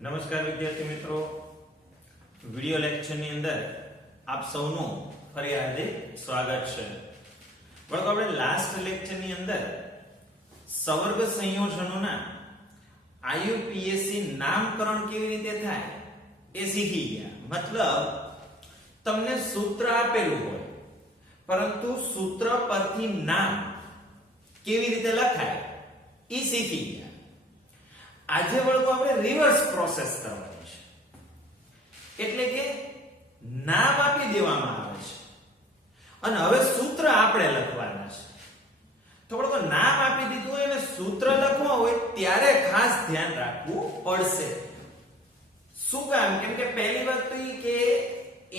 નમસ્કાર વિદ્યાર્થી મિત્રો, વિડિયો લેક્ચરની અંદર આપ સૌનું ફરી હાર્દિક સ્વાગત છે. બાળકો, આપણે લાસ્ટ લેક્ચરની અંદર સવર્ગ સંયોજનોના આઈયુપીએસસી નામકરણ કેવી રીતે થાય એ શીખી ગયા. મતલબ તમને સૂત્ર આપેલું હોય પરંતુ સૂત્ર પરથી નામ કેવી રીતે લખાય એ શીખી ગયા. આજે વળકો આપણે રિવર્સ પ્રોસેસ કરવાની છે, એટલે કે નામ આપી દેવામાં આવે છે અને હવે સૂત્ર આપણે લખવાના છે. તો વળકો નામ આપી દીધું હોય અને સૂત્ર લખવા હોય ત્યારે ખાસ ધ્યાન રાખવું પડશે. શું કામ? કેમ કે પહેલી વાત તો એ કે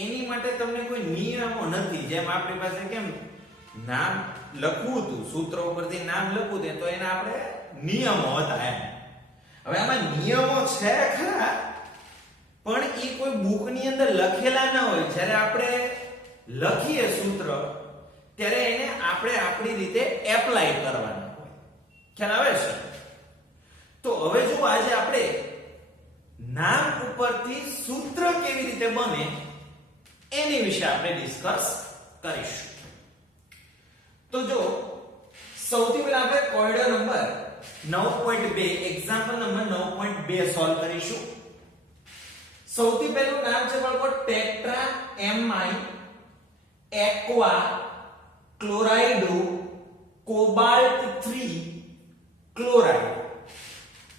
એની માટે તમને કોઈ નિયમો નથી. જેમ આપણી પાસે કેમ નામ લખવું હતું, સૂત્ર ઉપરથી નામ લખવું હતું, તો એના આપણે નિયમો હતા એમ. હવે આમાં નિયમો છે ખરા, પણ એ કોઈ બુક ની અંદર લખેલા ના હોય. જ્યારે આપણે લખીએ સૂત્ર ત્યારે એને આપણે આપણી રીતે એપ્લાય કરવાના હોય. ખ્યાલ આવે છે? તો હવે જો આજે આપણે નામ ઉપરથી સૂત્ર કેવી રીતે બને એની વિશે આપણે ડિસ્કસ કરીશું. તો જો સૌથી પહેલા આપણે કોયડો નંબર 9.2 એક્ઝામ્પલ નંબર 9.2 સોલ્વ કરીશું. સૌથી પહેલું નામ છે બાળકો tetra amine aqua ક્લોરાઇડો cobalt 3 chloride.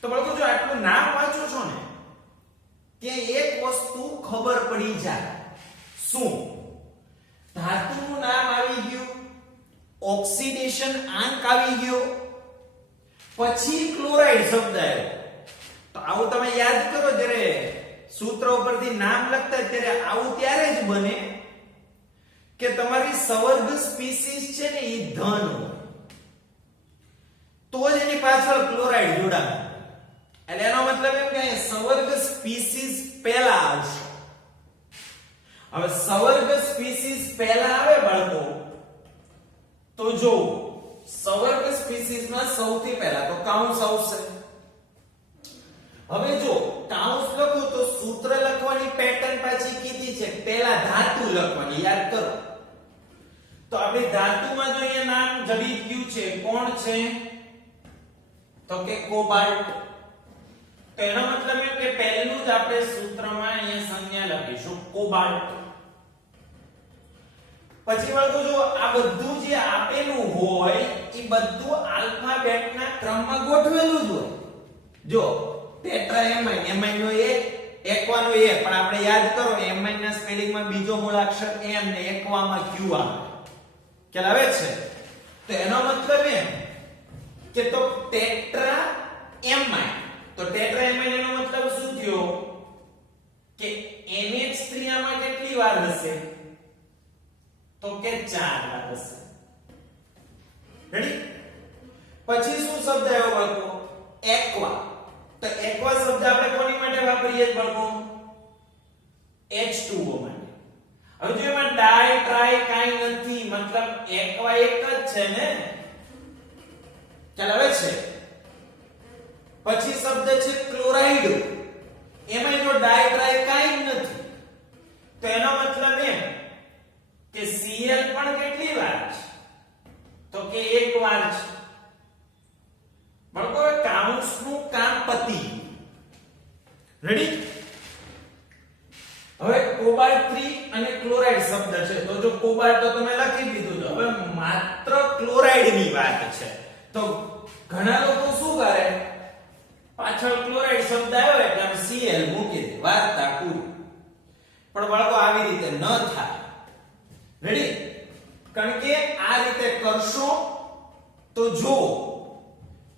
તો બાળકો જો આટલું નામ વાંચો છો ને ત્યાં એક વસ્તુ ખબર પડી જાય. શું? ધાતુનું નામ આવી ગયું, ઓક્સિડેશન આંક આવી ગયો, પછી ક્લોરાઇડ શબ્દ આવ્યો. તો આવું તમે યાદ કરો, જ્યારે સૂત્ર ઉપરથી નામ લખતા ત્યારે આવું ત્યારે જ બને કે તમારી સવર્ગ સ્પીસીસ છે ને એ ધન હોય, તો જ એની પાછળ ક્લોરાઇડ જોડાવે. એટલે એનો મતલબ એમ કે સવર્ગ સ્પીસીસ પહેલા આવશે. હવે સવર્ગ સ્પીસીસ પહેલા આવે બાળકો, તો જો સવર્ગ સ્પીસીસ માં સૌથી પહેલા તો કાઉન્સ આવશે. હવે જો કાઉન્સ લખો તો સૂત્ર લખવાની પેટર્ન પાછી કીધી છે, પહેલા ધાતુ લખવાની. યાદ કરો તો આપણે ધાતુમાં જો અહીંયા નામ જડી ગયું છે, કોણ છે? તો કે કોબાલ્ટ. તો એનો મતલબ એમ કે પહેલું જ આપણે સૂત્રમાં અહીંયા સંજ્ઞા લખીશું કોબાલ્ટ. પછી વળતો જો આ બધું જે આપેલું હોય એ બધું આલ્ફાબેટના ક્રમમાં ગોઠવેલું જ હોય. જો ટેટ્રા એમાઇન, એમાઇન નો એ, એક્વા નો એ, પણ આપણે યાદ કરો એમાઇન ના સ્પેલિંગમાં બીજો મૂળાક્ષર એમ ને એક્વામાં ક્યુ આવે. ખ્યાલ આવે છે? તો એનો મતલબ એમ કે તો ટેટ્રા એમાઇન, તો ટેટ્રા એમાઇન એનો મતલબ શું થયો કે NH3 આમાં કેટલી વાર હશે? તો કે 4 વાર હશે. રેડી? પછી શું શબ્દ આવ્યો બાળકો? એક્વા. તો એક્વા શબ્દ આપણે કોની માટે વાપરીએ બાળકો? H2O માટે. હવે જો એમાં ડાય ટ્રાય કાઈ નથી, મતલબ એક્વા એક જ છે ને. ચાલ આવે છે? પછી શબ્દ છે ક્લોરાઇડ. એમાં જો ડાય ટ્રાય કાઈ નથી, તો એનો મતલબ એમ કે Cl પણ કેટલી વાર છે? તો કે એક વાર છે. બાળકો કાઉન્સ નું કામ પતી. રેડી? હવે કોબાલ્ટ 3 અને ક્લોરાઇડ શબ્દ છે, તો જો કોબાલ્ટ તો તમે લખી દીધું, તો હવે માત્ર ક્લોરાઇડ ની વાત છે. તો ઘણા લોકો શું કરે, પાછળ ક્લોરાઇડ શબ્દ આવ્યો એટલે આમ Cl મૂકી દે, વાર્તા પૂરી. પણ બાળકો આવી રીતે ન થાય. રેડી? કારણ કે આ રીતે કરશો તો જો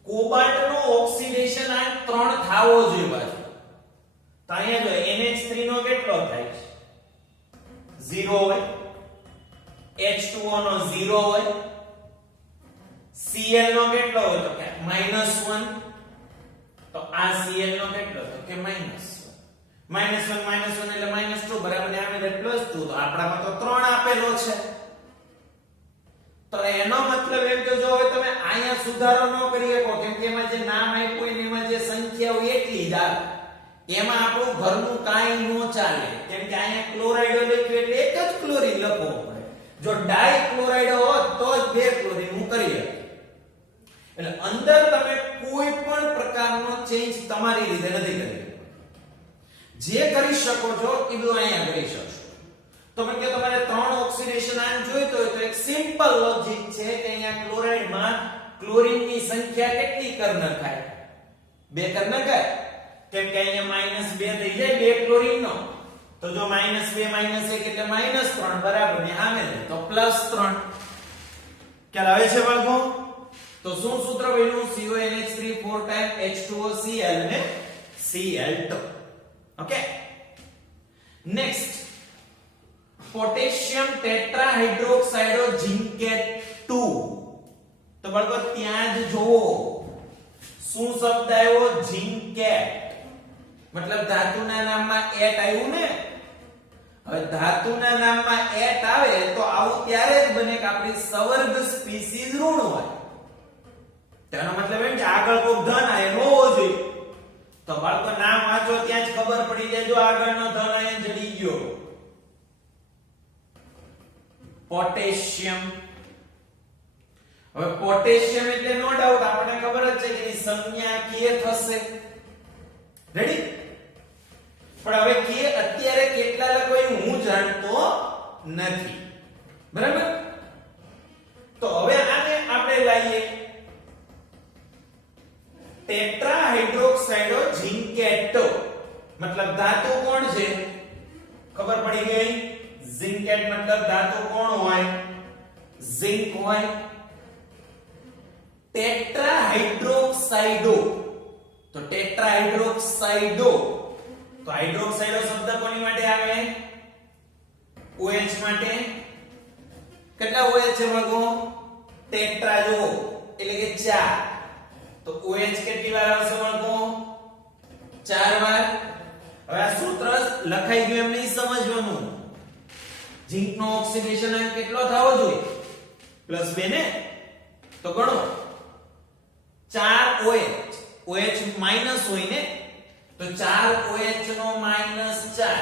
કોબાલ્ટ નો ઓક્સિડેશન આંક 3 થાવો જોઈએ બાજુ. તો અહીંયા જો NH3 નો કેટલો થાય છે? 0 હોય, H2O નો 0 હોય, Cl નો કેટલો હોય? તો કે -1. તો આ Cl નો કેટલો? તો કે -1. -1 એટલે -2 બરાબર ને આવે એટલે +2. તો આપણામાં તો 3 આપેલો છે. તો એનો મતલબ એમ કે જો હવે તમે અહીંયા સુધારો ન કરી શકો, કેમ કે એમાં જે નામ આપ્યું હોય એમાં જે સંખ્યા હોય એટલી જ આવે. એમાં આપણું ઘરનું કાંઈ નો ચાલે, કેમ કે અહીંયા ક્લોરાઇડ લખ્યું એટલે એક જ ક્લોરીન લખવો પડે. જો ડાઇક્લોરાઇડ હોત તો જ બે ક્લોરીન હું કરી શકું. એટલે અંદર તમે કોઈ પણ પ્રકારનો ચેન્જ તમારી રીતે નથી કરી. જે કરી શકો છો એ બધું અહીંયા કરી શકશો. તો કે તમારે ત્રણ ઓક્સિડેશન આયન જોઈતો હોય તો એક સિમ્પલ લોજિક છે કે અહીંયા ક્લોરાઇડમાં ક્લોરીનની સંખ્યા કેટલી કર નખાય? 2 કર નખાય. કેમ કે અહીંયા -2 થઈ જાય 2 ક્લોરીનનો. તો જો -2 -1 એટલે -3 બરાબર ને આમે તો +3. ખ્યાલ આવે છે બાળકો? તો શું સૂત્ર બન્યું? CONH3 4 ટાઈમ H2OCl ને Cl2. Okay. Next potassium tetrahydroxido zincate 2. તો બાળકો ત્યાં જ જોવો શું શબ્દ આવ્યો? ઝિંકેટ. મતલબ ધાતુના નામમાં એટ આવ્યું ને. હવે ધાતુના નામમાં એટ આવે તો આવું ત્યારે જ બને કે આપણી સવર્ગ સ્પીસીઝ ઋણ હોય. તેનો મતલબ એમ કે આગળ કોઈ ધન આયન હોવો જોઈએ. તો બાળકો નામ વાંચો ત્યાં જ ખબર પડી જાય. જો આગળનો ધન આયન જડી ગયો પોટેશિયમ. હવે પોટેશિયમ એટલે નો ડાઉટ આપણને ખબર જ છે કે એની સંજ્ઞા કે થશે. રેડી? પણ હવે કે અત્યારે કેટલા લખો એ હું જાણતો નથી. બરાબર? તો હવે આને આપણે લાવીએ ટેટ્રાહાઇડ્રોક્સાઇડો ઝિંકેટ. મતલબ ધાતુ કોણ છે? ખબર પડી ગઈ. ઝિંકેટ મતલબ ધાતુ કોણ હોય? ઝિંક હોય. ટેટ્રાહાઇડ્રોક્સાઇડો. તો ટેટ્રાહાઇડ્રોક્સાઇડો તો હાઇડ્રોક્સાઇડો શબ્દ કોની માટે આવે? OH માટે. કેટલા OH છે બાળકો? ટેટ્રા જો એટલે કે 4. તો OH કેટલી વાર આવશે બાળકો? 4 વાર. હવે આ સૂત્ર લખાઈ ગયું એમ નહીં સમજવાનું. ઝિંક નો ઓક્સિડેશન આયન કેટલો થવો જોઈએ? +2 ને. તો ગણો 4 OH. OH માઈનસ હોય ને તો 4 OH નો -4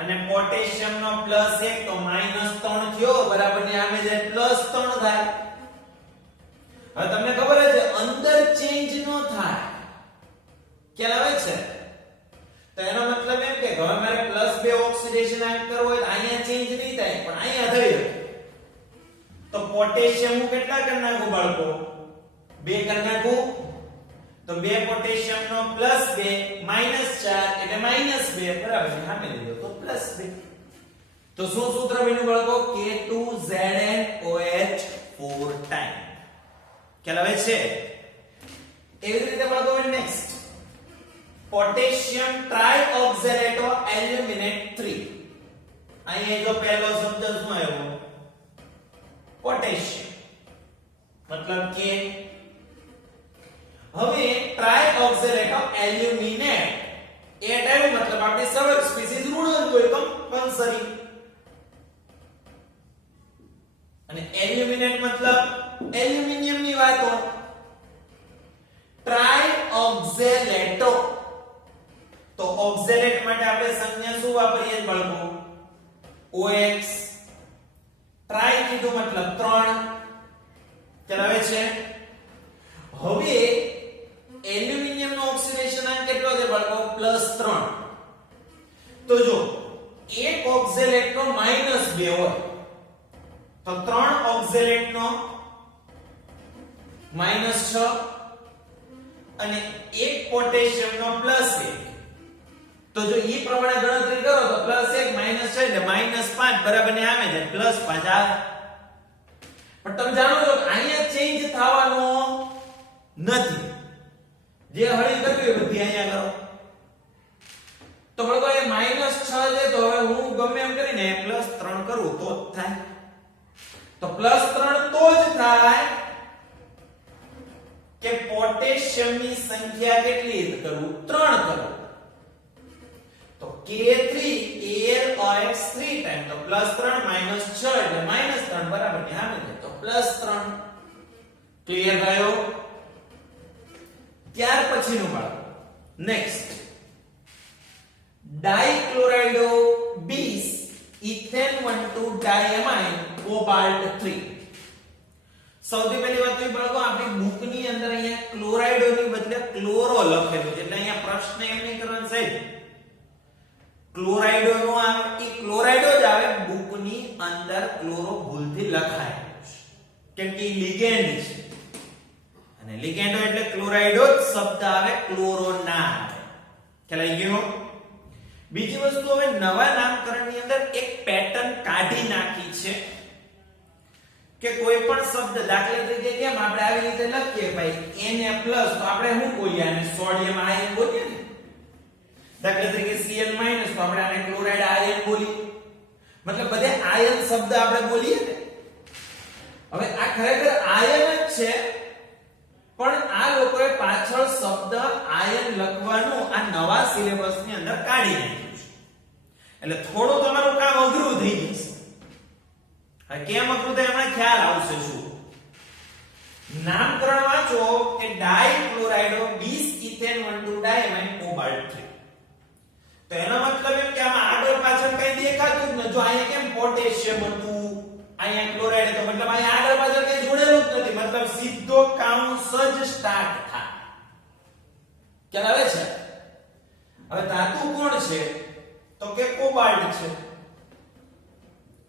અને પોટેશિયમ નો +1 તો -3 થયો બરાબર ને આમે જે +3 થાય. હવે તમને ખબર છે અંદર ચેન્જ નો થાય. ખ્યાલ આવે છે? તો એનો મતલબ એમ કે હવે મારે +2 ઓક્સિડેશન આયન કરવો હોય તો અહીંયા ચેન્જ નહીં થાય પણ અહીંયા થઈ જાય. તો પોટેશિયમ હું કેટલા કરી નાખું બાળકો? 2 કરી નાખું. તો 2 પોટેશિયમ નો +2 -4 એટલે -2 બરાબર છે. સામે લીધો તો +2. તો શું સૂત્ર બન્યું બાળકો? K2ZnOH4 time. ખ્યાલ આવે છે? એવી રીતે બાળકો નેક્સ્ટ પોટેશિયમ ટ્રાઇઓક્ઝેલેટો એલ્યુમિનેટ 3. અહીંયા જો પહેલો શબ્દ શું આવ્યો? પોટેશિયમ. મતલબ કે હવે ટ્રાઇઓક્ઝેલેટો એલ્યુમિનેટ એટ આવ્યું મતલબ આપણી સવર્ગ સ્પીસીઝ ઋણ જ હોય કમ્પલસરી. અને એલ્યુમિનેટ મતલબ એલ્યુમિનિયમ ની વાત હોય. ટ્રાઇઓક્ઝેલેટો તો ઓક્ઝેલેટ માટે આપણે સંજ્ઞા શું વાપરીએ બાળકો? OX. ટ્રાઈ કીધું મતલબ 3. ચલાવે છે. હવે એલ્યુમિનિયમ નો ઓક્સિડેશન આયન કેટલો છે બાળકો? +3. તો જો એક ઓક્ઝેલેટ નો -2 હોય તો 3 ઓક્ઝેલેટ નો -6 અને એક પોટેશિયમ નો +1. તો જો ઈ પ્રમાણે ગણતરી કરો તો +1 -6 એટલે -5 બરાબર ને આમે છે +5 આવે. પણ તમે જાણો છો કે અહીંયા ચેન્જ થવાનો નથી. જે હળી કરવી હોય બધી અહીંયા કરો. તો બરાબર એ -6 છે તો હવે હું ગમે એમ કરીને +3 કરું તો જ થાય. તો +3 તો જ થાય કે પોટેશિયમ ની સંખ્યા કેટલી કરું? 3 કરું. તો K3AlOH3 ટાઈમ તો +3 -6 એટલે -3 બરાબર ને આમે છે તો +3. ક્લિયર થયો? ત્યાર પછીનું બાળકો નેક્સ્ટ ડાઇક્લોરાઇડો 20 ઇથેન 12 ડાયમાઇન કોબાલ્ટ 3. સૌથી પહેલી વાત તો એ બાળકો આપણી બુક ની અંદર અહીંયા ક્લોરાઇડો ની બદલે ક્લોરો લખેલું છે એટલે અહીંયા પ્રશ્ન એમ નહીં કરવાનો સાહેબ ક્લોરાઇડો નો આવે એ ક્લોરાઇડો જ આવે બુક ની અંદર ક્લોરો ભૂલથી લખાયેલું છે કેમ કે લિગેન્ડ છે અને લિગેન્ડો એટલે ક્લોરાઇડો જ શબ્દ આવે ક્લોરો ના આવે ખ્યાલ આવી ગયો. બીજી વસ્તુ હવે નવા નામકરણની અંદર એક પેટર્ન કાઢી નાખી છે કે કોઈ પણ શબ્દ દાખલા તરીકે કેમ આપણે આવી રીતે લખીએ ભાઈ Na+ તો આપણે શું બોલીએ આને સોડિયમ આયન બોલીએ ને દાખલા તરીકે Cl- તો આપણે આને ક્લોરાઇડ આયન બોલીએ મતલબ બધે આયન શબ્દ આપણે બોલીએ ને. હવે આ ખરેખર આયન જ છે પણ આ લોકોએ પાછળ શબ્દ આયન લખવાનું આ નવા સિલેબસ ની અંદર કાઢી નાખ્યું છે એટલે થોડું તમારું કામ અઘરું થઈ જશે. હવે કેમ અઘરું થાય એમાં ખ્યાલ આવશે. શું નામકરણ વાંચો કે ડાઇક્લોરાઇડો 20 ઇથેન 12 ડાયમાઇન કોબાલ્ટ 3. તો એનો મતલબ એમ કે આમાં આગળ પાછળ કઈ દેખાતું જ ન જો અહીંયા કેમ પોટેશિયમ હતું અહીંયા ક્લોરાઇડ તો મતલબ અહીંયા આગળ પાછળ કઈ જોડેલું જ નથી મતલબ સીધો કાઉન્સ જ સ્ટાર્ટ થાય. ખ્યાલ આવે છે. હવે ધાતુ કોણ છે તો કે કોબાલ્ટ છે.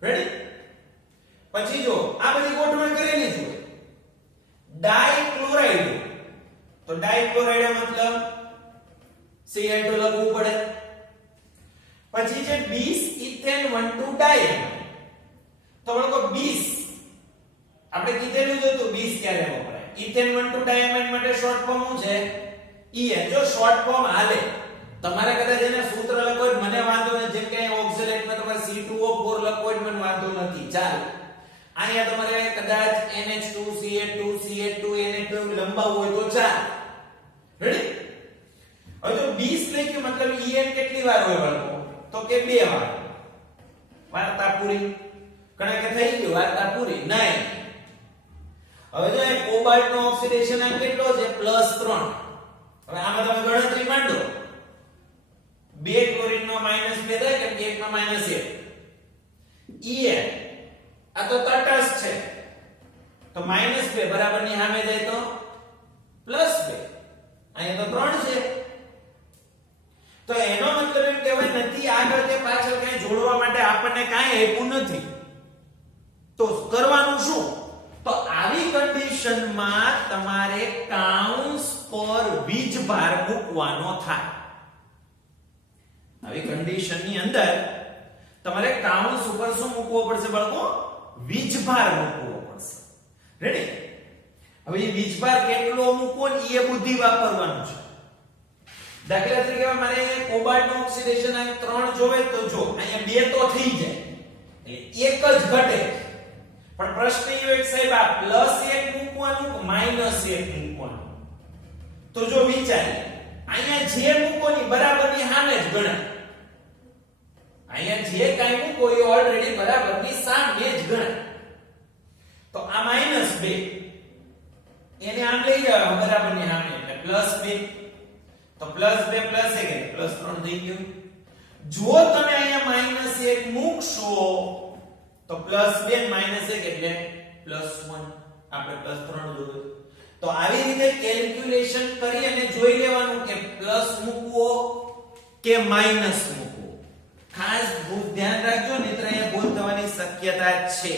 રેડી. પછી જો આ બધી ગોઠવણ કરેલી છે ડાઇક્લોરાઇડ તો ડાઇક્લોરાઇડ મતલબ Cl2 લખવું પડે. પછી છે 20 ઇથેન 12 ડાયમાઇન તો લોકો 20 આપણે કીધેલું જ હતું 20 ક્યારે વપરાય ઇથેન 12 ડાયમાઇન માટે શોર્ટ ફોર્મ શું છે En. જો શોર્ટ ફોર્મ હાલે તમારે કદાચ એને સૂત્ર લખો હોય મને વાંધો નથી જેમ કે ઓક્ઝેલેટમાં તમારે C2O4 લખવો હોય મને વાંધો નથી ચાલ. અહીંયા તમારે કદાચ NH2 Ca2 Ca2 Na2 લંબાવવું હોય તો ચાલ. રેડી. હવે તો 20 લખ્યું મતલબ En કેટલી વાર હોય બાળકો તો કે 2 વાર. વાર્તા પૂરી. ઘણા કે થઈ ગયું વાર્તા પૂરી નહીં. હવે જો એ કોબાલ્ટ નો ઓક્સિડેશન આ કેટલો છે +3. હવે આમાં તમે ગણતરી માંડો 2 ક્લોરીન નો -2 થાય કેમ કે 1 નો -1 En આ તો તટસ્થ છે તો -2 બરાબર ની સામે જાય તો +2 અહીંયા તો 3 છે તો એનો મતલબ એમ કહેવાય નથી આગળ કે પાછળ કઈ જોડવા માટે આપણને કાંઈ આપ્યું નથી તો કરવાનું શું તો આવી કન્ડિશનમાં તમારે કાઉન્સ પર વીજભાર મૂકવાનો થાય. આવી કન્ડિશનની અંદર તમારે કાઉન્સ ઉપર શું મૂકવો પડશે બાળકો વીજભાર મૂકવો પડશે. રેડી. હવે એ વીજભાર કેટલો મૂકવો ને એ બુદ્ધિ વાપરવાનું છે. દાખલા તરીકે મારે કોબાલ્ટ નું ઓક્સિડેશન આ 3 જોવે તો જો અહીંયા 2 તો થઈ જાય એટલે 1 જ ઘટે પણ પ્રશ્ન એ હોય કે સાહેબ આ +1 મૂકવાનું કે -1 મૂકવાનું તો જો વિચારીએ અહીંયા જે મૂકો ની બરાબરની સામે જ ગણાય. અહીંયા જે કાઈ મૂકો એ ઓલરેડી બરાબરની સામે જ ગણાય. તો આ -2 એને આમ લઈ જાવ બરાબરની સામે એટલે +2 તો +2 +1 એટલે +3 થઈ ગયું. જો તમે અહીંયા -1 મૂકશો તો +2 -1 એટલે +1 આપણે +3 જોયું. તો આવી રીતે કેલ્ક્યુલેશન કરી અને જોઈ લેવાનું કે પ્લસ મૂકવો કે માઈનસ મૂકવો. ખાસ ધ્યાન રાખજો નહીતર અહીંયા ભૂલ થવાની શક્યતા છે.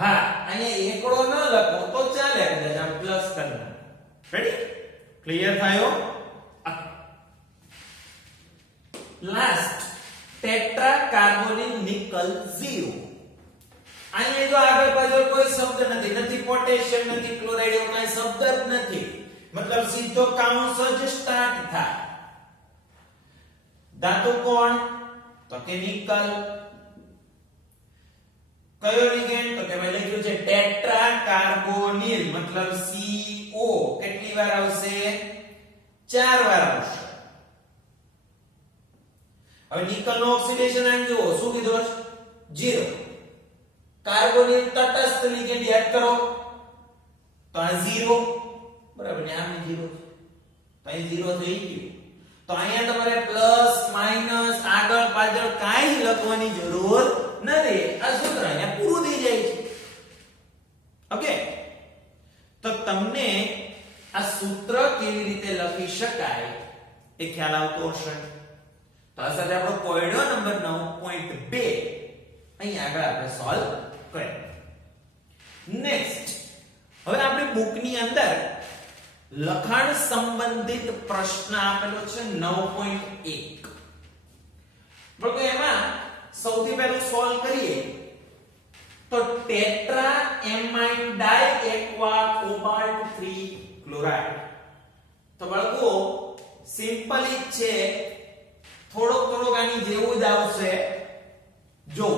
હા અહીંયા એકડો ન લખો તો ચાલે કદાચ આમ પ્લસ કરના. રેડી. ક્લિયર થયો. Last tetra carbonyl nickel 0. અહીંયા જો આગળ પાછળ કોઈ શબ્દ નથી નથી પોટેશિયમ નથી ક્લોરાઇડ એવો કાંઈ શબ્દ જ નથી મતલબ સીધો કાઉન્સ જ સ્ટાર્ટ થાય. ધાતુ કોણ તો કે નિકલ. કયો લિગેન્ડ તો કે મેં લખ્યું છે ટેટ્રા કાર્બોનિલ મતલબ CO કેટલી વાર આવશે 4 વાર આવશે. હવે નિકલ નો ઓક્સિડેશન આમ જુઓ શું કીધું 0. કાર્બોનિલ તટસ્થ લિગેન્ડ યાદ કરો તો આ 0 બરાબર ને આમ 0 તો અહીં 0 થઈ ગયું. તો તો અહીંયા તમારે પ્લસ માઈનસ આગળ પાછળ કાંઈ લખવાની જરૂર નથી. આ સૂત્ર અહીંયા પૂરું થઈ જાય છે. ઓકે, તો તમને આ સૂત્ર કેવી રીતે લખી શકાય એ ખ્યાલ આવતો હશે. તો આ સાથે આપણો કોયડો નંબર 9.2 અહીં આગળ આપણે સોલ્વ કરીએ. નેક્સ્ટ, હવે આપણી બુકની અંદર લખાણ સંબંધિત પ્રશ્ન આપેલો છે 9.1. બરાબર, એમાં સૌથી પહેલું સોલ્વ કરીએ તો ટેટ્રા એમાઇન ડાઇએક્વા કોબાલ્ટ 3 ક્લોરાઇડ. તો બાળકો સિમ્પલ જ છે, થોડોક આની જેવું જ આવશે. જો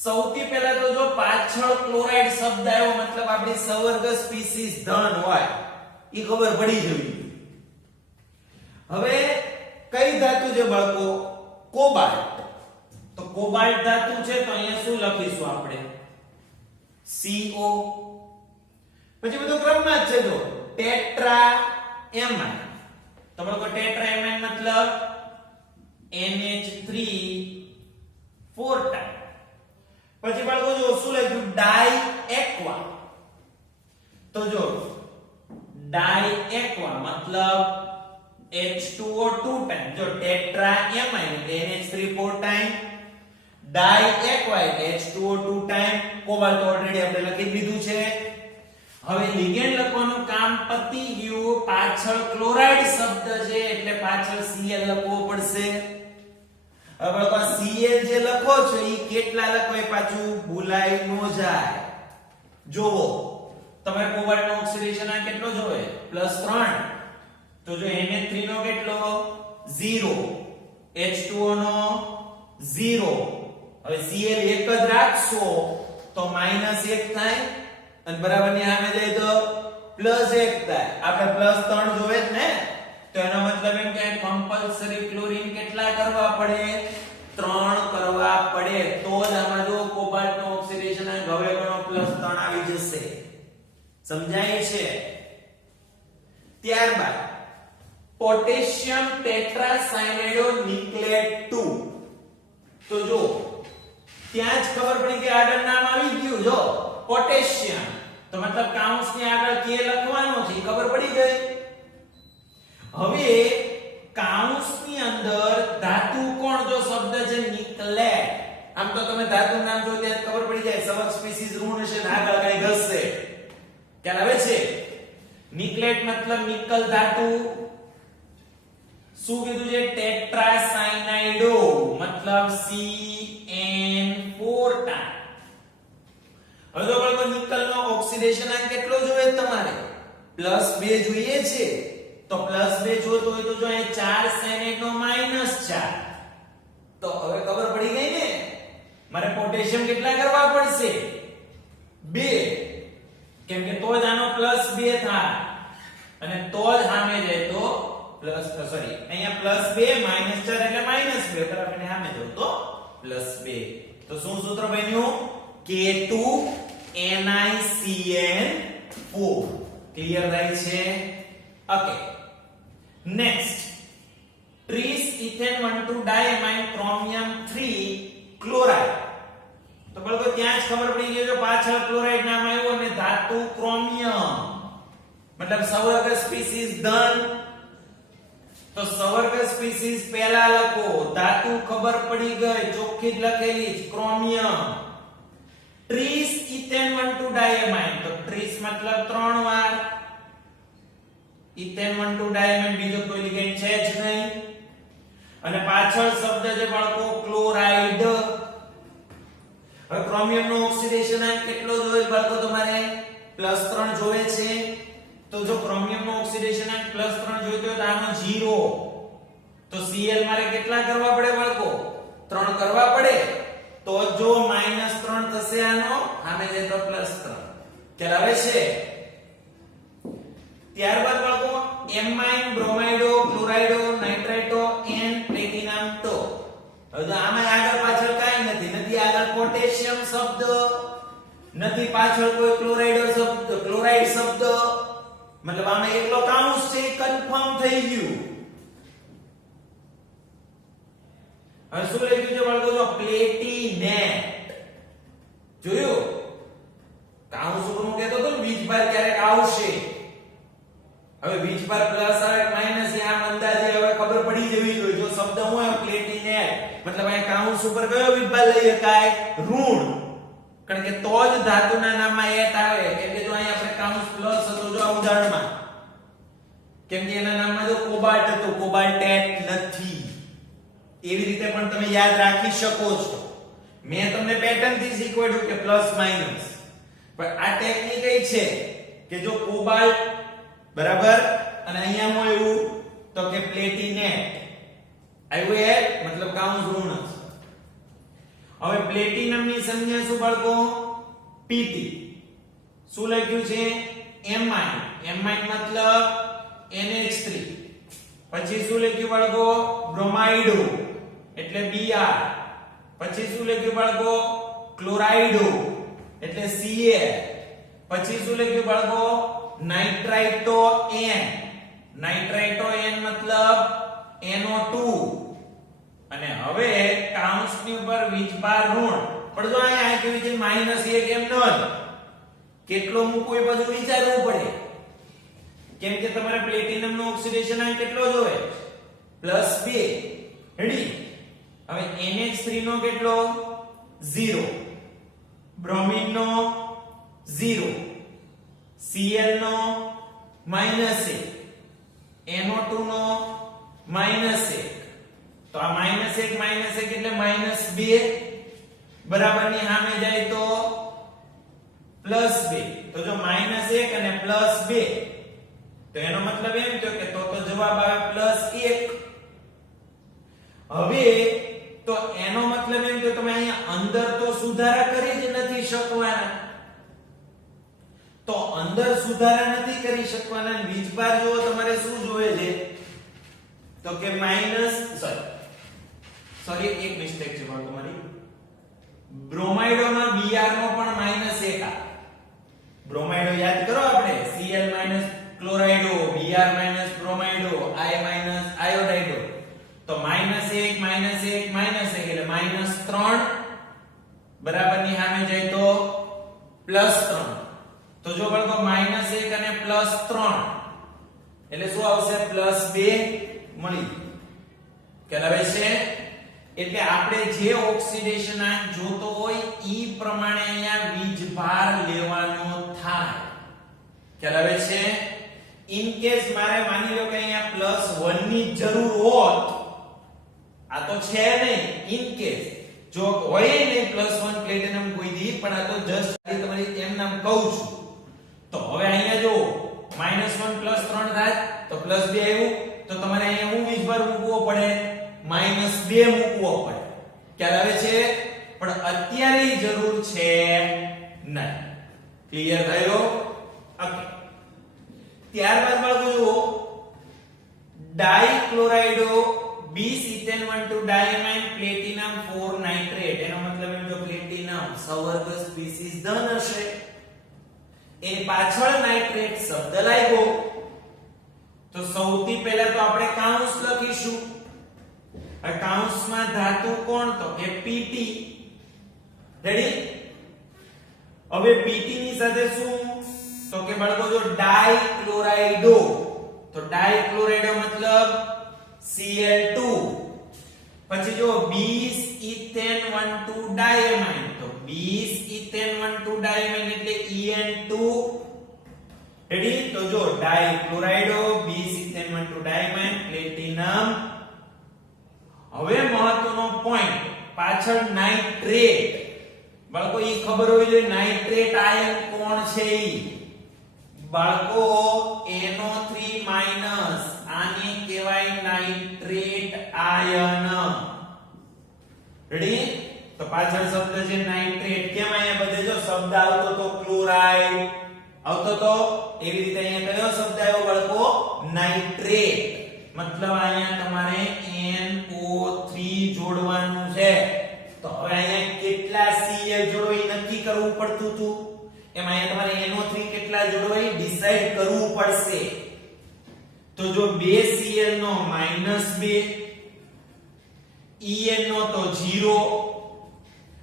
સૌથી પહેલા તો જો પાછળ ક્લોરાઇડ શબ્દ આવ્યો મતલબ આપણી સવર્ગ સ્પીસીસ ધન હોય ઈ ખબર પડી જવી. હવે કઈ ધાતુ છે બાળકો? કોબાલ્ટ. તો કોબાલ્ટ ધાતુ છે તો અહીંયા શું લખીશું આપણે? CO. પછી બધું ક્રમમાં જ છે. જો ટેટ્રા એમાઇન, તો બાળકો ટેટ્રા એમાઇન મતલબ NH3 4 ટાઈમ. પછી બાળકો જો શું લખ્યું? ડાઇએક્વા. તો જો ડાઇએક્વા મતલબ H2O 2 ટાઈમ. જો ટેટ્રા એમાઇન એટલે NH3 4 ટાઈમ, ડાઇએક્વા એટલે H2O 2 ટાઈમ. કોબાલ્ટ ઓલરેડી આપણે લખી દીધું છે. હવે લિગેન્ડ લખવાનું કામ પતી ગયું. પાછળ ક્લોરાઇડ શબ્દ છે એટલે પાછળ Cl લખવો પડશે. હવે આ Cl જે લખો છો ઈ કેટલા લખવાય પાછું ભૂલાઈ ન જાય. જોવો તમારે કોબાલ્ટ નો ઓક્સિડેશન આ કેટલો જોવે? +3. તો જો Na3 નો કેટલો? 0, H2O નો 0. હવે Cl એક જ રાખશો તો -1 થાય અને બરાબર ની સામે જાય તો +1 થાય. આપણે +3 જોવે જ ને, તો એનો મતલબ એમ કે કમ્પલ્સરી ક્લોરીન કેટલા કરવા પડે? 3 કરવા પડે. તો જ આમાં જો કોબાલ્ટ નો ઓક્સિડેશન અને હવે ગણો +3 આવી જશે. સમજાય છે? ત્યારબાદ પોટેશિયમ ટેટ્રાસાયનાઇડો નિકલેટ 2. તો જો ત્યાં જ ખબર પડી કે આગળ નામ આવી ગયું. જો પોટેશિયમ તો મતલબ કાઉન્સની આગળ કે લખવાનો છે ખબર પડી ગઈ. હવે કાઉન્સની અંદર ધાતુ કોણ? જો શબ્દ છે નિકલેટ. આમ તો તમે ધાતુ નામ જો ત્યાં ખબર પડી જાય. સવર્ગ સ્પીસીસ ઋણ છે ને આગળ કઈ ઘસશે. ખ્યાલ આવે છે? નિકલેટ મતલબ નિકલ ધાતુ. શું કીધું છે? ટેટ્રાસાયનાઇડો મતલબ CN4 ટાઈમ. હવે તો બાળકો નિકલ નો ઓક્સિડેશન આંક કેટલો જોઈએ તમારે? +2 જોઈએ છે. તો +2 જોતો હોય તો જો અહીં 4 સેનેટ નો -4. તો હવે ખબર પડી ગઈ ને મારે પોટેશિયમ કેટલા કરવા પડશે? 2. કેમ કે તો જ આનો +2 થાય અને તો જ સામે જાય તો અહીંયા +2 -4 એટલે -2 બરાબર ને સામે જાવ તો +2. તો શું સૂત્ર બન્યું? K2NiCN4. ક્લિયર થાય છે? ઓકે. નેક્સ્ટ, ટ્રીસ ઇથેન 1,2 ડાયમાઇન ક્રોમિયમ 3 ક્લોરાઇડ. તો બાળકો ત્યાં જ ખબર પડી ગઈ. જો પાછળ ક્લોરાઇડ નામ આવ્યું અને ધાતુ ક્રોમિયમ મતલબ સવર્ગ સ્પીસીસ ધન. તો સવર્ગ સ્પીસીસ પહેલા લખો. ધાતુ ખબર પડી ગઈ, ચોખ્ખી જ લખેલી ક્રોમિયમ. ટ્રીસ ઇથેન 1,2 ડાયમાઇન. તો ટ્રીસ મતલબ 3 વાર. ઇથેન 1,2 ડાયમાઇન બીજો કોઈ લિગેન્ડ છે જ નહીં. અને પાછળ શબ્દ છે બાળકો ક્લોરાઇડ. હવે ક્રોમિયમ નો ઓક્સિડેશન આંક કેટલો જોઈએ બાળકો? તમારે +3 જોવે છે. તો જો ક્રોમિયમ નો ઓક્સિડેશન આંક +3 જોઈતો હોય તો આનો 0. તો Cl મારે કેટલા કરવા પડે બાળકો? 3 કરવા પડે. તો જો -3 થશે આનો સામે જાય તો +3. ખ્યાલ આવે છે? ત્યારબાદ બાળકો એમાઇન બ્રોમાઇડો ક્લોરાઇડો નાઇટ્રેટો એન પ્લેટિનમ તો. હવે તો આમાં આગળ પાછળ કાઈ નથી આગળ પોટેશિયમ શબ્દ નથી, પાછળ કોઈ ક્લોરાઇડ શબ્દ મતલબ આમાં એકલો કાઉન્સ છે કન્ફર્મ થઈ ગયું. હવે શું લખ્યું છે બાળકો? જો પ્લેટિનેટ જોયું, કાઉન્સ ઉપર હું કહેતો હતો ને વીજભાર ક્યારેક આવશે. હવે વીજભાર પ્લસ આવે માઈનસ એ આમ અંદાજે હવે ખબર પડી જવી જોઈએ. જો શબ્દ હોય પ્લેટિનેટ મતલબ અહીં કાઉન્સ ઉપર કયો વીજભાર લઈ શકાય? ઋણ. કારણ કે તો જ ધાતુના નામમાં એટ આવે. કેમ કે જો અહીં આપણે કાઉન્સ પ્લસ હતો જો આ ઉદાહરણમાં, કેમ કે એના નામમાં જો કોબાલ્ટ હતો, કોબાલ્ટેટ નથી. એવી રીતે પણ તમે યાદ રાખી શકો છો. મેં તમને પેટર્ન થી શીખવાડ્યું કે પ્લસ માઈનસ, પણ આ ટેકનિક કઈ છે કે જો કોબાલ્ટ બરાબર અને અહીંયા માં એવું તો કે પ્લેટિનેટ આવ્યું એ મતલબ કાઉન્સ ઋણ છે. હવે પ્લેટિનમ ની સંજ્ઞા શું બાળકો? Pt. શું લખ્યું છે? એમાઇન. એમાઇન મતલબ NH3. પછી શું લખ્યું બાળકો? બ્રોમાઇડો એટલે Br. પછી શું લખ્યું બાળકો? ક્લોરાઇડો એટલે Cl. પછી શું લખ્યું બાળકો? નાઇટ્રાઇટો N. નાઇટ્રાઇટો N મતલબ NO2. અને હવે કાઉન્સ ની ઉપર વીજભાર ઋણ. પણ જો અહીંયા આ કેવી છે -1 એમ ન કેટલો મૂકવો એ બધું વિચારવું પડે. કેમ કે તમારે પ્લેટિનમ નો ઓક્સિડેશન આ કેટલો જોવે? +2. રેડી? હવે NH3 નો કેટલો? 0. બ્રોમિન નો 0. Cl નો -1. NO2 નો -1. તો આ -1 એટલે -2 બરાબર ની સામે જાય તો +2. તો જો -1 અને +2 તો એનો મતલબ એમ થયો કે તો જવાબ આવે +1. હવે તો એનો મતલબ એમ કે તમે અહીંયા અંદર તો સુધારા કરી જ નથી શકવાના. તો અંદર સુધારા નથી કરી શકવાના. વીજભાર જો તમારે શું જોવે છે તો કે સોરી એક મિસ્ટેક છે બાળકો મારી. બ્રોમાઇડો માં Br નો પણ -1 આ બ્રોમાઇડો યાદ કરો આપણે Cl ક્લોરાઇડો, Br બ્રોમાઇડો, I આયોડાઇડો. તો -1 એટલે -3 બરાબર ની સામે જાય તો +3. તો જો બાળકો -1 અને +3 એટલે શું આવશે? +2 મળી. ખ્યાલ આવે છે? એટલે આપણે જે ઓક્સિડેશન આંક જોતો હોય ઈ પ્રમાણે અહીંયા વીજભાર લેવાનો થાય. ખ્યાલ આવે છે? ઇન કેસ મારે માની લો કે અહીંયા +1 ની જરૂર હોત, આ તો છે નહીં. ઇન કેસ જો હોય નહીં +1 પ્લેટિનમ કોઈ દી, પણ આ તો જસ્ટ તમારી એમ નામ કહું છું. તો હવે અહીંયા જો -1 +3 થાય તો +2 આવ્યું. તો તમારે અહીંયા હું વીજભાર મૂકવો પડે? -2 મૂકવો પડે. ખ્યાલ આવે છે? પણ અત્યારે જરૂર છે નહીં. ક્લિયર થયો? ઓકે. ત્યારબાદ બાળકો જુઓ ડાઇક્લોરાઇડો B-Cetane-1,2 diamine platinum 4 nitrate. એનો મતલબ એમ જો પ્લેટિનમ સવર્ગ સ્પીસીસ ધન હશે, એની પાછળ નાઇટ્રેટ શબ્દ લાગ્યો. તો સૌથી પહેલા તો આપણે કાઉન્સ લખીશું. આ કાઉન્સમાં ધાતુ કોણ? તો કે Pt. રેડી? હવે Pt ની સાથે શું? તો કે બાળકો જો ડાઇક્લોરાઇડો. તો ડાઇક્લોરાઇડો મતલબ Cl2. પછી જો bis-ethane-1,2 diamine. તો bis-ethane-1,2 diamine એટલે En2. રેડી? તો જો ડાઇક્લોરાઇડો bis-ethane-1,2 diamine પ્લેટિનમ. હવે મહત્વનો પોઈન્ટ, પાછળ નાઇટ્રેટ. બાળકો ઈ ખબર હોવી જોઈએ નાઇટ્રેટ આયન કોણ છે ઈ. બાળકો NO3 આને કહેવાય નાઇટ્રેટ આયન. રેડી? તો પાછળ શબ્દ છે નાઇટ્રેટ. કેમ અહીંયા બધે જો શબ્દ આવતો તો ક્લોરાઇડ આવતો તો, એવી રીતે અહીંયા કયો શબ્દ આવ્યો બાળકો? નાઇટ્રેટ. મતલબ અહીંયા તમારે NO3 જોડવાનું છે. તો હવે અહીંયા કેટલા Cl જોડો એ નક્કી કરવું પડતું હતું. એમાં અહીંયા તમારે NO3 કેટલા જોડવા એ ડિસાઈડ કરવું પડશે. તો જો 2 Cl નો -2, En નો તો 0.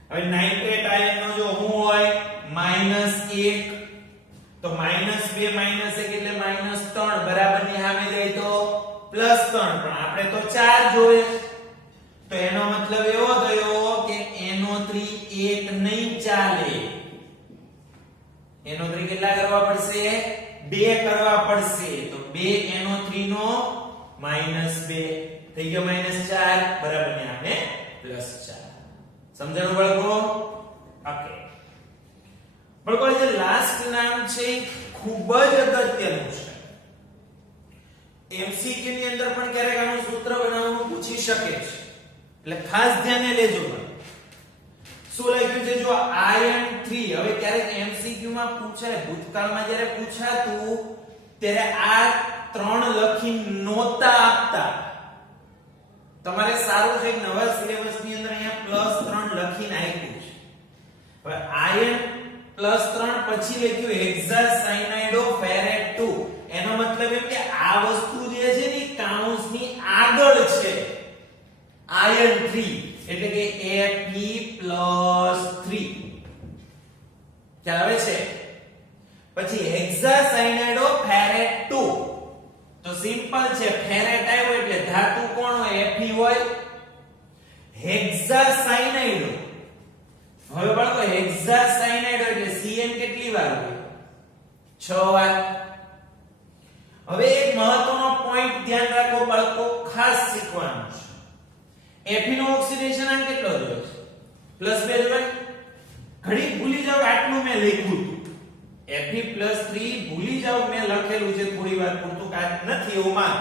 હવે નાઇટ્રેટ આયન નો જો શું હોય -1 તો -2 -1 એટલે -3 બરાબર ની સામે જાય તો +3 પણ આપણે તો 4 જોઈએ તો એનો મતલબ એવો થયો કે NO3 1 નહીં ચાલે NO3 કેટલા કરવા પડશે 2 કરવા પડશે તો 2 NO3 નો -2 થઈ ગયો -4 બરાબર ને આપણે +4 સમજાણું બાળકો ઓકે બાળકો જે લાસ્ટ નામ છે ખૂબ જ અગત્યનું છે એમસીક્યુ ની અંદર પણ ક્યારેક આનું સૂત્ર બનાવવાનું પૂછી શકે છે એટલે ખાસ ધ્યાને લેજો શું લખ્યું છે જો આયન 3 હવે ક્યારેક એમસીક્યુ માં પૂછાય ભૂતકાળમાં જ્યારે પૂછાતું ત્યારે આ 3 લખી નોતા આપતા તમારે સારું છે નવા સિલેબસ ની અંદર અહીંયા +3 લખીને આપ્યું છે હવે આયન +3 પછી લખ્યું હેક્સાસાયનાઇડોફેરેટ 2 એનો મતલબ એમ કે આ વસ્તુ જે છે ને કાઉન્સની આગળ છે આયન 3 એટલે કે Fe+3 ખ્યાલ આવે છે પછી હેક્સાસાયનાઇડોફેરેટ 2 તો સિમ્પલ છે ફેરેટ આવ્યો એટલે ધાતુ કોણ હોય Fe હોય હેક્સાસાયનાઇડો હવે બાળકો હેક્સાસાયનાઇડો એટલે Cn કેટલી વાર હોય 6 વાર હવે એક મહત્વનો પોઈન્ટ ધ્યાન રાખો બાળકો ખાસ શીખવાનું છે Fe નો ઓક્સિડેશન આંક કેટલો જોઈએ છે +2 જોઈએ ઘડી ભૂલી જાવ આટલું મેં લખ્યું હતું Fe+3 ભૂલી જાવ મેં લખેલું છે થોડી વાર પૂરતું કાંઈ નથી એવું માન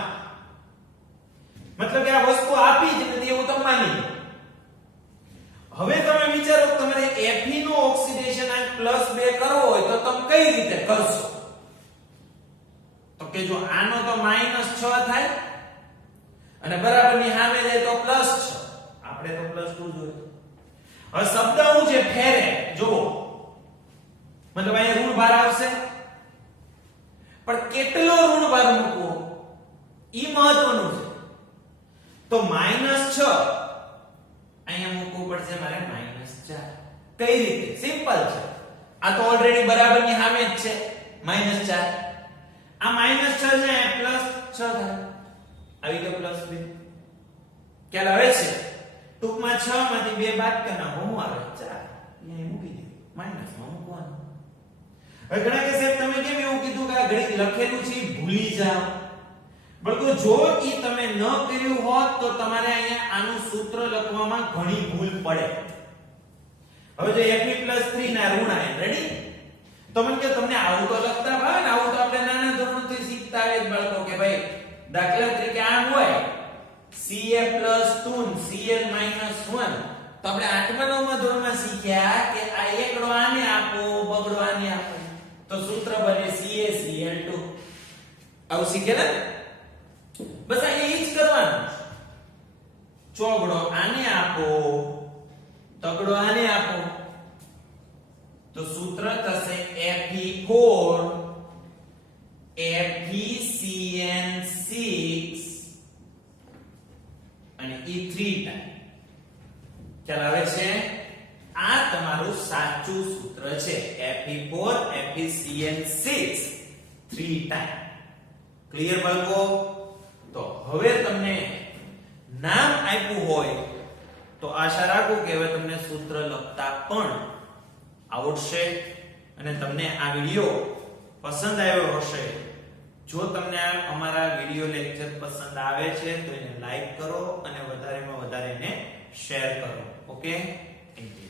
મતલબ કે આ વસ્તુ આપી જ નથી એવું તમે માની લો હવે તમે વિચારો તમારે Fe નો ઓક્સિડેશન આંક +2 કરવો હોય તો તમે કઈ રીતે કરશો તો કે જો આનો તો -6 થાય અને બરાબર ની સામે જાય તો +6 આપણે તો +2 જોઈએ હવે શબ્દ શું છે ફેરેટ જો મતલબ અહીંયા ઋણ ભાર આવશે પણ કેટલો ઋણ ભાર મૂકવો ઈ મહત્વનું છે તો -6 અહીંયા મૂકવું પડશે મારે -4 કઈ રીતે સિમ્પલ છે આ તો ઓલરેડી બરાબર ની સામે જ છે -4 આ -6 છે +6 થાય આવી ગયો +2 ખ્યાલ આવે છે ટૂંકમાં 6 માંથી 2 બાદ કરના હું આવે 4 અહીંયા મૂકી દે માઈનસ માં મૂકવાનું હવે ઘણા કે સાહેબ તમે કેમ એવું કીધું કે આ ઘડી લખેલું છે ભૂલી જાવ બળકો જો ઈ તમે ન કર્યું હોત તો તમારે અહીંયા આનું સૂત્ર લખવામાં ઘણી ભૂલ પડે હવે જો Fe+3 ના ઋણ આયન રેડી તો મને કે તમને આવું તો લખતા ભાવે ને આવું તો આપણે નાના ધોરણથી શીખતા આવે બાળકો કે ભાઈ દાખલા તરીકે આમ હોય Ca+2 Cl - 1 તો આપણે 8મા 9મા ધોરણમાં શીખ્યા કે આ એકડો આને આપો બગડો આને આપો તો સૂત્ર બને CaCl2 આવું શીખેલા બસ અહીંયા ઈ જ કરવાનું ચોગડો આને આપો તગડો આને આપો તો સૂત્ર થશે Fe4 FeCN6 અને E3 ટાઈમ ખ્યાલ આવે છે આ તમારું સાચું સૂત્ર છે Fe4 FeCN6 3 ટાઈમ ક્લિયર બાળકો તો હવે તમને નામ આપ્યું હોય તો આશા રાખું કે હવે તમને સૂત્ર લખતા પણ આવડશે અને તમને આ વિડિયો પસંદ આવ્યો હશે જો તમને અમારા વિડિયો લેક્ચર પસંદ આવે છે તો એને લાઈક કરો અને વધારેમાં વધારે એને શેર કરો ઓકે થેન્ક યુ